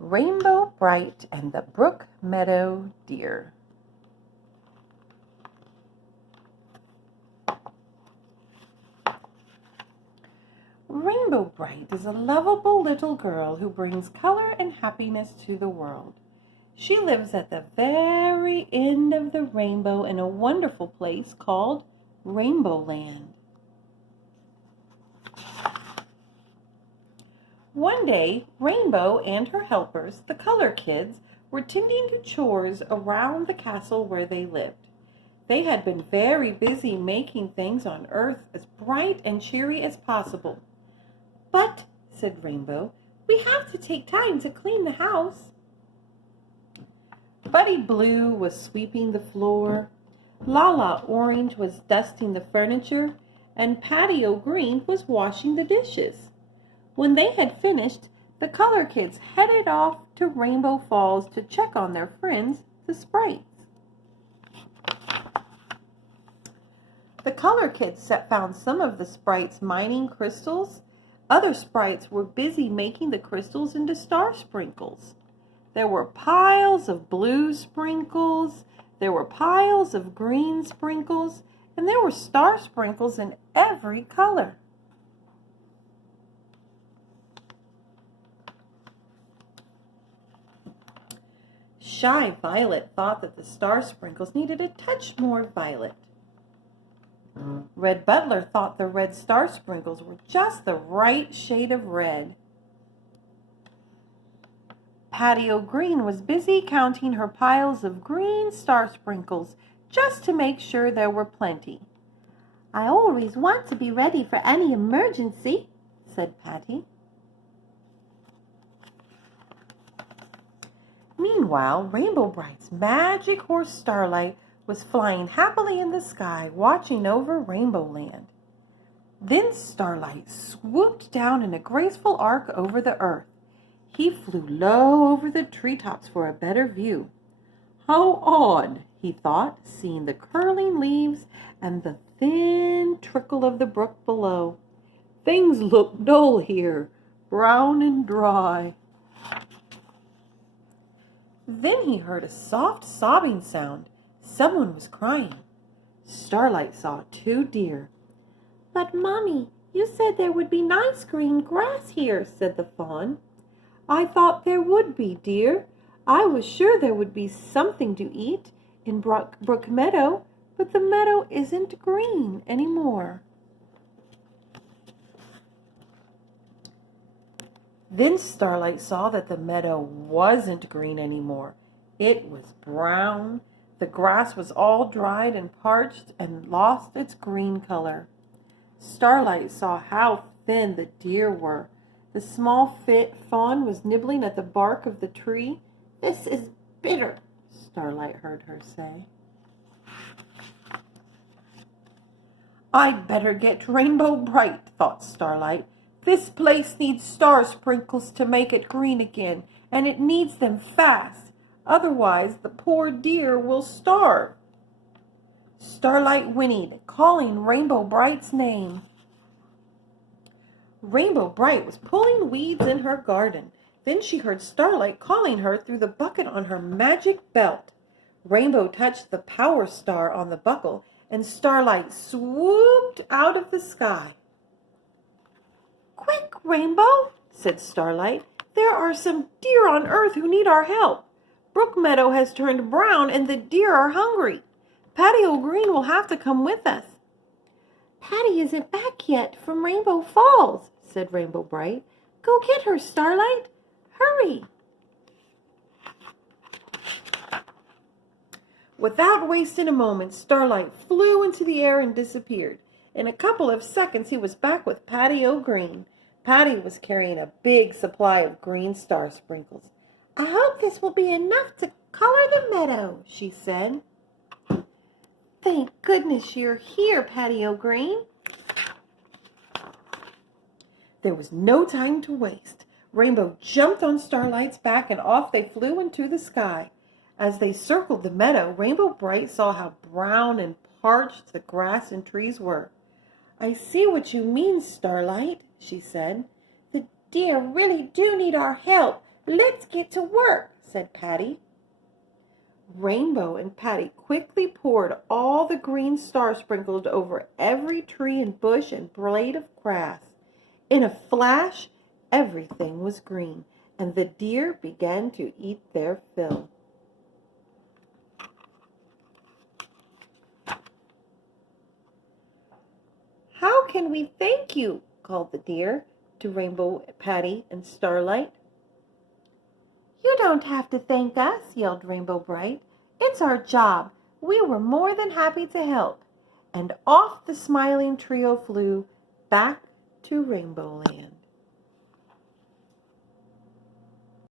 Rainbow Brite and the Brook Meadow Deer. Rainbow Brite is a lovable little girl who brings color and happiness to the world. She lives at the very end of the rainbow in a wonderful place called Rainbow Land. One day, Rainbow and her helpers, the Color Kids, were tending to chores around the castle where they lived. They had been very busy making things on Earth as bright and cheery as possible. "But," said Rainbow, "we have to take time to clean the house." Buddy Blue was sweeping the floor, Lala Orange was dusting the furniture, and Patio Green was washing the dishes. When they had finished, the Color Kids headed off to Rainbow Falls to check on their friends, the Sprites. The Color Kids found some of the Sprites mining crystals. Other Sprites were busy making the crystals into star sprinkles. There were piles of blue sprinkles, there were piles of green sprinkles, and there were star sprinkles in every color. Shy Violet thought that the star sprinkles needed a touch more violet. Red Butler thought the red star sprinkles were just the right shade of red. Patio Green was busy counting her piles of green star sprinkles just to make sure there were plenty. "I always want to be ready for any emergency," said Patty. Meanwhile, Rainbow Brite's magic horse Starlight was flying happily in the sky, watching over Rainbow Land. Then Starlight swooped down in a graceful arc over the earth. He flew low over the treetops for a better view. "How odd," he thought, seeing the curling leaves and the thin trickle of the brook below. "Things look dull here, brown and dry." Then he heard a soft sobbing sound. Someone was crying. Starlight saw 2 deer. "But, Mommy, you said there would be nice green grass here," said the fawn. "I thought there would be, dear. I was sure there would be something to eat in Brook Meadow, but the meadow isn't green anymore." Then Starlight saw that the meadow wasn't green anymore. It was brown. The grass was all dried and parched and lost its green color. Starlight saw how thin the deer were. The small fawn was nibbling at the bark of the tree. "This is bitter," Starlight heard her say. "I'd better get Rainbow Brite," thought Starlight. "This place needs star sprinkles to make it green again, and it needs them fast. Otherwise, the poor deer will starve." Starlight whinnied, calling Rainbow Brite's name. Rainbow Brite was pulling weeds in her garden. Then she heard Starlight calling her through the bucket on her magic belt. Rainbow touched the power star on the buckle, and Starlight swooped out of the sky. "Quick, Rainbow," said Starlight. "There are some deer on Earth who need our help. Brook Meadow has turned brown and the deer are hungry. Patio Green will have to come with us." "Patty isn't back yet from Rainbow Falls," said Rainbow Brite. "Go get her, Starlight. Hurry." Without wasting a moment, Starlight flew into the air and disappeared. In a couple of seconds, he was back with Patio Green. Patty was carrying a big supply of green star sprinkles. "I hope this will be enough to color the meadow," she said. "Thank goodness you're here, Patio Green." There was no time to waste. Rainbow jumped on Starlight's back and off they flew into the sky. As they circled the meadow, Rainbow Brite saw how brown and parched the grass and trees were. "I see what you mean, Starlight," she said. "The deer really do need our help. "Let's get to work," said Patty. Rainbow and Patty quickly poured all the green star sprinkled over every tree and bush and blade of grass. In a flash, everything was green, and the deer began to eat their fill. "How can we thank you?" called the deer to Rainbow, Patty, and Starlight. "You don't have to thank us," yelled Rainbow Brite. "It's our job. We were more than happy to help." And off the smiling trio flew back to Rainbow Land.